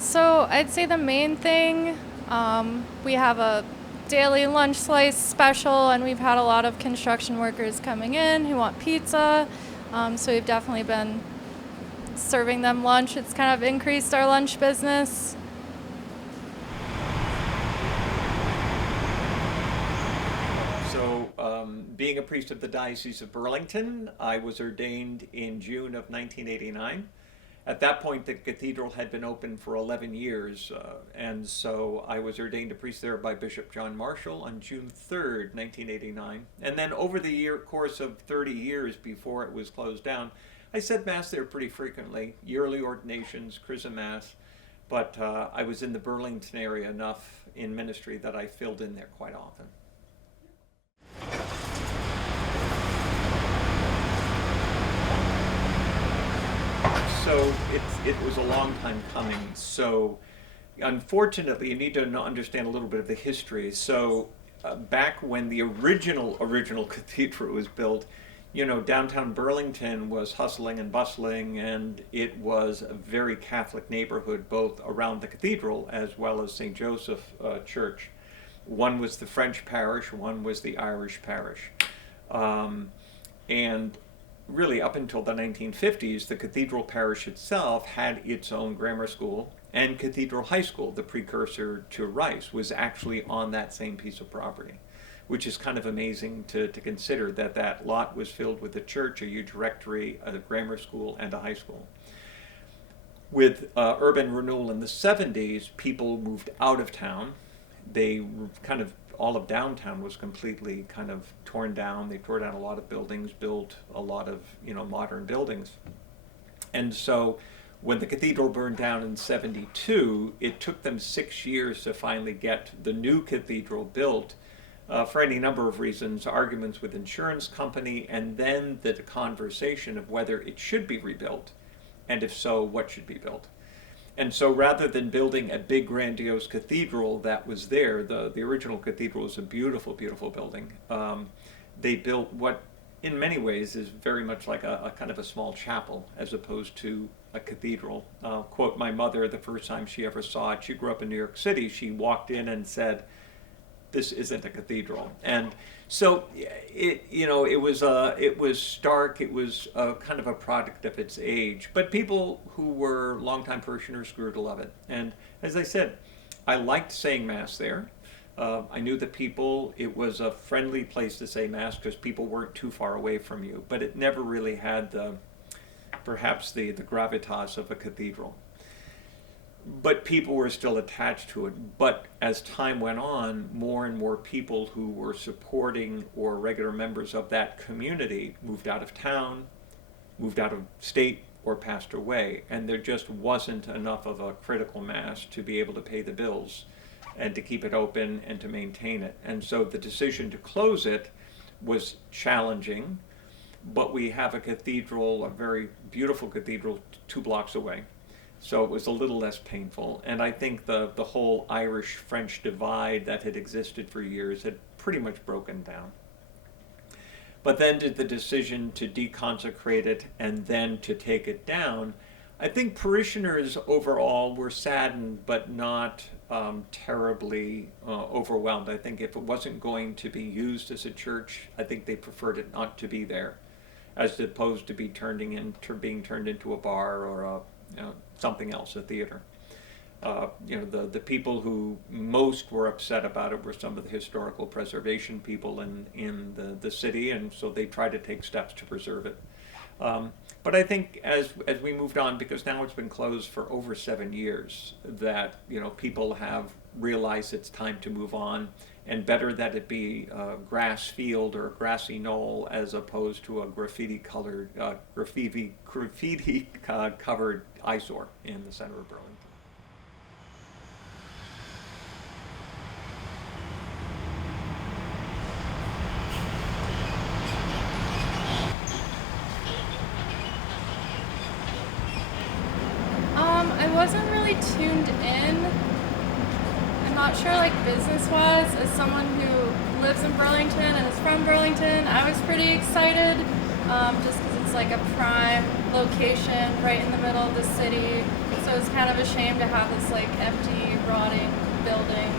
So I'd say the main thing, we have a daily lunch slice special, and we've had a lot of construction workers coming in who want pizza. So we've definitely been serving them lunch. It's kind of increased our lunch business. Being a priest of the Diocese of Burlington, I was ordained in June of 1989. At that point, the cathedral had been open for 11 years, and so I was ordained a priest there by Bishop John Marshall on June 3rd, 1989. And then over the course of 30 years before it was closed down, I said Mass there pretty frequently, yearly ordinations, Chrism Mass, but I was in the Burlington area enough in ministry that I filled in there quite often. So it was a long time coming. So unfortunately, you need to understand a little bit of the history. So back when the original cathedral was built, you know, downtown Burlington was hustling and bustling, and it was a very Catholic neighborhood, both around the cathedral as well as St. Joseph Church. One was the French parish, one was the Irish parish. And really up until the 1950s, the cathedral parish itself had its own grammar school, and Cathedral High School, the precursor to Rice, was actually on that same piece of property, which is kind of amazing to consider that that lot was filled with a church, a huge rectory, a grammar school, and a high school. With urban renewal in the 70s, people moved out of town. They kind of all of downtown was completely kind of torn down. They tore down a lot of buildings, built a lot of, you know, modern buildings. And so when the cathedral burned down in 72, it took them 6 years to finally get the new cathedral built for any number of reasons, arguments with insurance company, and then the conversation of whether it should be rebuilt, and if so, what should be built. And so rather than building a big grandiose cathedral that was there, the original cathedral was a beautiful, beautiful building. They built what in many ways is very much like a kind of a small chapel as opposed to a cathedral. Quote my mother, the first time she ever saw it, she grew up in New York City, she walked in and said, "This isn't a cathedral." And so it was stark. It was kind of a product of its age. But people who were longtime parishioners grew to love it. And as I said, I liked saying Mass there. I knew the people. It was a friendly place to say Mass because people weren't too far away from you. But it never really had perhaps the gravitas of a cathedral. But people were still attached to it. But as time went on, more and more people who were supporting or regular members of that community moved out of town, moved out of state, or passed away. And there just wasn't enough of a critical mass to be able to pay the bills and to keep it open and to maintain it. And so the decision to close it was challenging. But we have a cathedral, a very beautiful cathedral, 2 blocks away. So it was a little less painful. And I think the whole Irish-French divide that had existed for years had pretty much broken down. But then did the decision to deconsecrate it and then to take it down, I think parishioners overall were saddened but not terribly overwhelmed. I think if it wasn't going to be used as a church, I think they preferred it not to be there, as opposed to being turned into a bar or something else, a theater. The people who most were upset about it were some of the historical preservation people in the city, and so they tried to take steps to preserve it. But I think as we moved on, because now it's been closed for over 7 years, that people have realized it's time to move on, and better that it be a grass field or a grassy knoll as opposed to a graffiti covered eyesore in the center of Burlington. I wasn't really tuned in. I'm not sure, like, business-wise, as someone who lives in Burlington and is from Burlington, I was pretty excited, just because it's like a prime location right in the middle of the city. It's so it's kind of a shame to have this like empty, rotting building.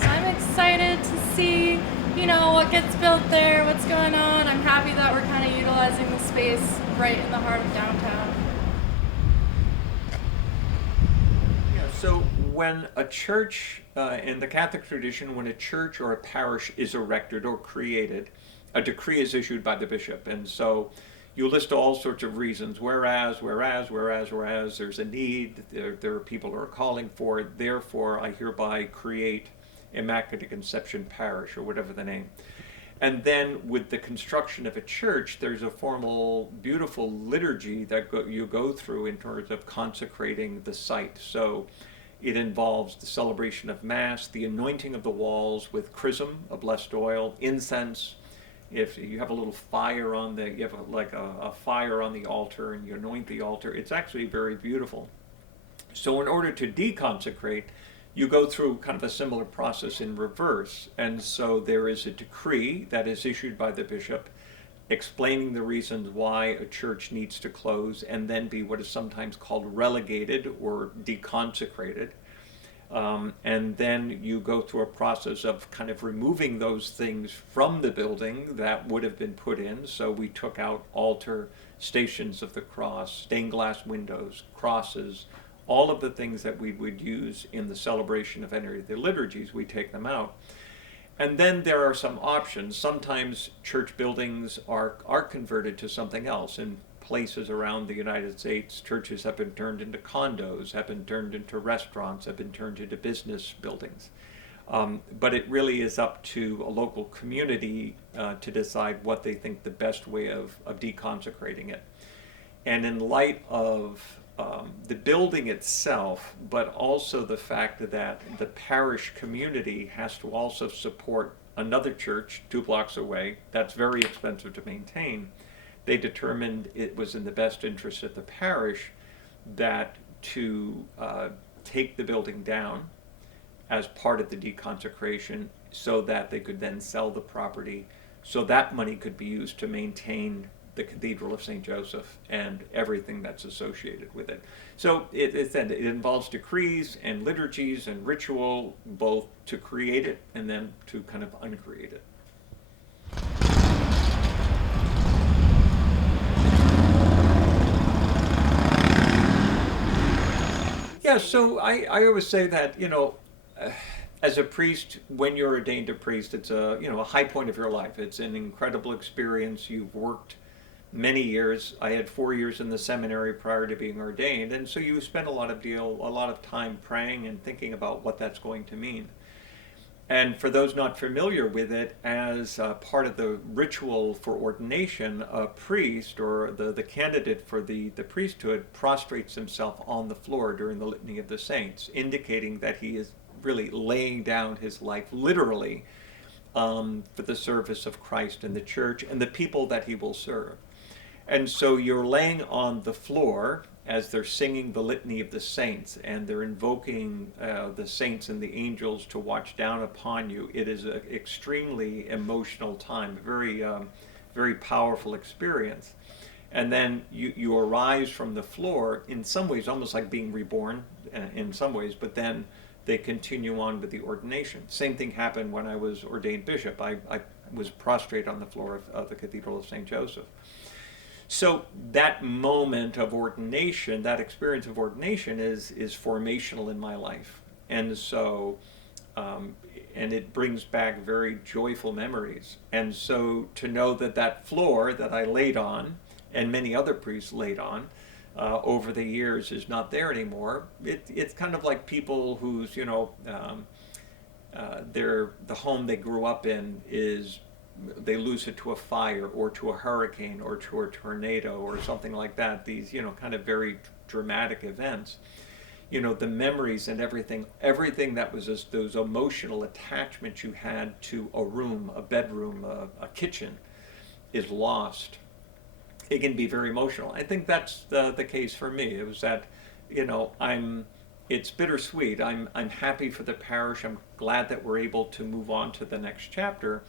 So I'm excited to see, you know, what gets built there, what's going on. I'm happy that we're kind of utilizing the space right in the heart of downtown. Yeah, so when a church, in the Catholic tradition, when a church or a parish is erected or created, a decree is issued by the bishop. And so you list all sorts of reasons, whereas, there's a need, there are people who are calling for it, therefore I hereby create Immaculate Conception Parish, or whatever the name. And then with the construction of a church, there's a formal, beautiful liturgy that you go through in terms of consecrating the site. So it involves the celebration of Mass, the anointing of the walls with chrism, a blessed oil, incense. If you have a little fire on the, you have a fire on the altar and you anoint the altar, it's actually very beautiful. So in order to deconsecrate, you go through kind of a similar process in reverse. And so there is a decree that is issued by the bishop explaining the reasons why a church needs to close and then be what is sometimes called relegated or deconsecrated. And then you go through a process of kind of removing those things from the building that would have been put in. So we took out altar, stations of the cross, stained glass windows, crosses, all of the things that we would use in the celebration of any of the liturgies, we take them out. And then there are some options. Sometimes church buildings are converted to something else. In places around the United States, churches have been turned into condos, have been turned into restaurants, have been turned into business buildings. But it really is up to a local community to decide what they think the best way of deconsecrating it. And in light of the building itself, but also the fact that the parish community has to also support another church 2 blocks away, that's very expensive to maintain. They determined it was in the best interest of the parish that to take the building down as part of the deconsecration so that they could then sell the property, so that money could be used to maintain the Cathedral of St. Joseph and everything that's associated with it. So it involves decrees and liturgies and ritual, both to create it and then to kind of uncreate it. Yeah, so I always say that, as a priest, when you're ordained a priest, it's a high point of your life. It's an incredible experience. You've worked many years. I had 4 years in the seminary prior to being ordained, and so you spend a lot of time praying and thinking about what that's going to mean. And for those not familiar with it, as part of the ritual for ordination, a priest or the candidate for the priesthood prostrates himself on the floor during the Litany of the Saints, indicating that he is really laying down his life literally for the service of Christ and the church and the people that he will serve. And so you're laying on the floor as they're singing the Litany of the Saints and they're invoking the saints and the angels to watch down upon you. It is an extremely emotional time, very powerful experience. And then you arise from the floor, in some ways almost like being reborn in some ways, but then they continue on with the ordination. Same thing happened when I was ordained bishop. I was prostrate on the floor of the Cathedral of St. Joseph. So that moment of ordination, that experience of ordination is formational in my life. And so, and it brings back very joyful memories. And so to know that floor that I laid on, and many other priests laid on, over the years is not there anymore. It's kind of like people whose, the home they grew up in is, they lose it to a fire or to a hurricane or to a tornado or something like that. These, kind of very dramatic events. The memories and everything that was just those emotional attachments you had to a room, a bedroom, a kitchen is lost. It can be very emotional. I think that's the case for me. It was that, it's bittersweet. I'm happy for the parish. I'm glad that we're able to move on to the next chapter.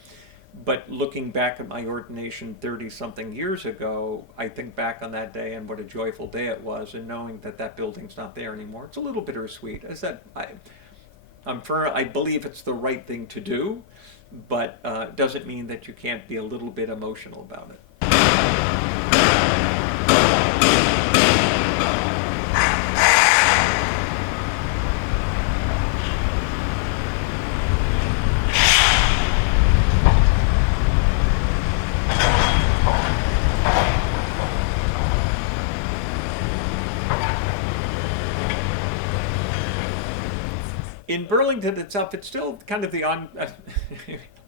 But looking back at my ordination 30-something years ago, I think back on that day and what a joyful day it was, and knowing that that building's not there anymore, it's a little bittersweet. As I said, I believe it's the right thing to do, but it doesn't mean that you can't be a little bit emotional about it. In Burlington itself, it's still kind of the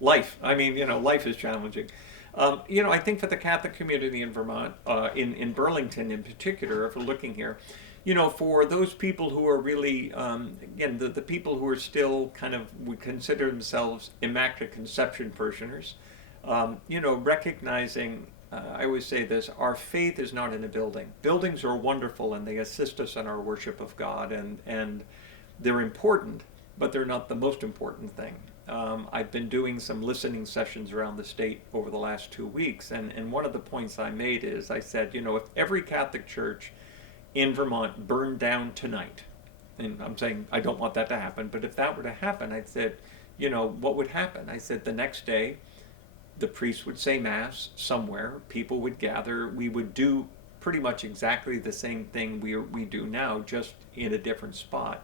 life. I mean, life is challenging. I think for the Catholic community in Vermont, in Burlington in particular, if we're looking here, for those people who are really, again, the people who are still kind of would consider themselves Immaculate Conception parishioners, recognizing, I always say this, our faith is not in a building. Buildings are wonderful and they assist us in our worship of God, and they're important, but they're not the most important thing. I've been doing some listening sessions around the state over the last 2 weeks, and one of the points I made is I said, if every Catholic church in Vermont burned down tonight, and I'm saying I don't want that to happen, but if that were to happen, I said, what would happen? I said the next day, the priest would say Mass somewhere, people would gather, we would do pretty much exactly the same thing we do now, just in a different spot.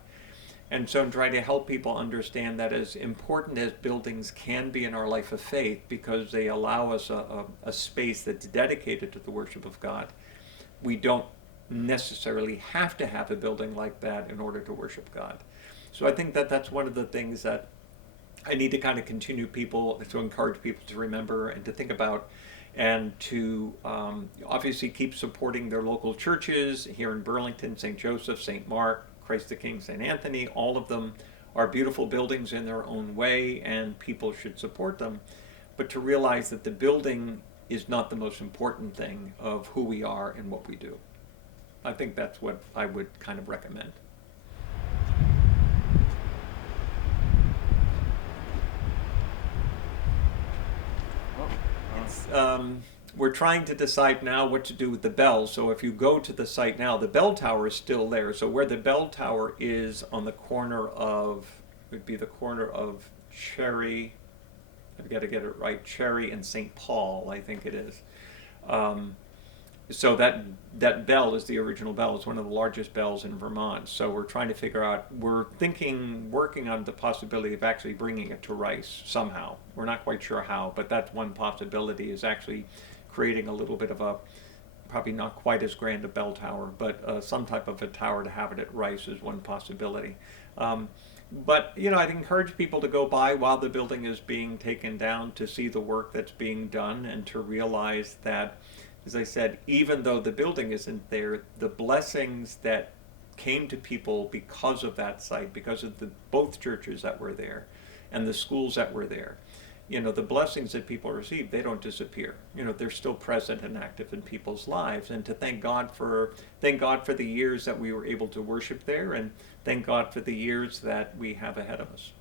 And so I'm trying to help people understand that as important as buildings can be in our life of faith, because they allow us a space that's dedicated to the worship of God, we don't necessarily have to have a building like that in order to worship God. So I think that that's one of the things that I need to kind of continue to encourage people to remember and to think about, and to obviously keep supporting their local churches here in Burlington, St. Joseph, St. Mark, Christ the King, St. Anthony. All of them are beautiful buildings in their own way, and people should support them. But to realize that the building is not the most important thing of who we are and what we do. I think that's what I would kind of recommend. We're trying to decide now what to do with the bell. So if you go to the site now, the bell tower is still there. So where the bell tower is on the corner of, it would be the corner of Cherry, I've got to get it right, Cherry and St. Paul, I think it is. So that bell is the original bell. It's one of the largest bells in Vermont. So we're trying to figure out, working on the possibility of actually bringing it to Rice somehow. We're not quite sure how, but that's one possibility, is actually creating a little bit of a, probably not quite as grand a bell tower, but some type of a tower to have it at Rice is one possibility. But I'd encourage people to go by while the building is being taken down, to see the work that's being done, and to realize that, as I said, even though the building isn't there, the blessings that came to people because of that site, because of both churches that were there and the schools that were there, the blessings that people receive, they don't disappear. They're still present and active in people's lives. And to thank God for the years that we were able to worship there, and thank God for the years that we have ahead of us.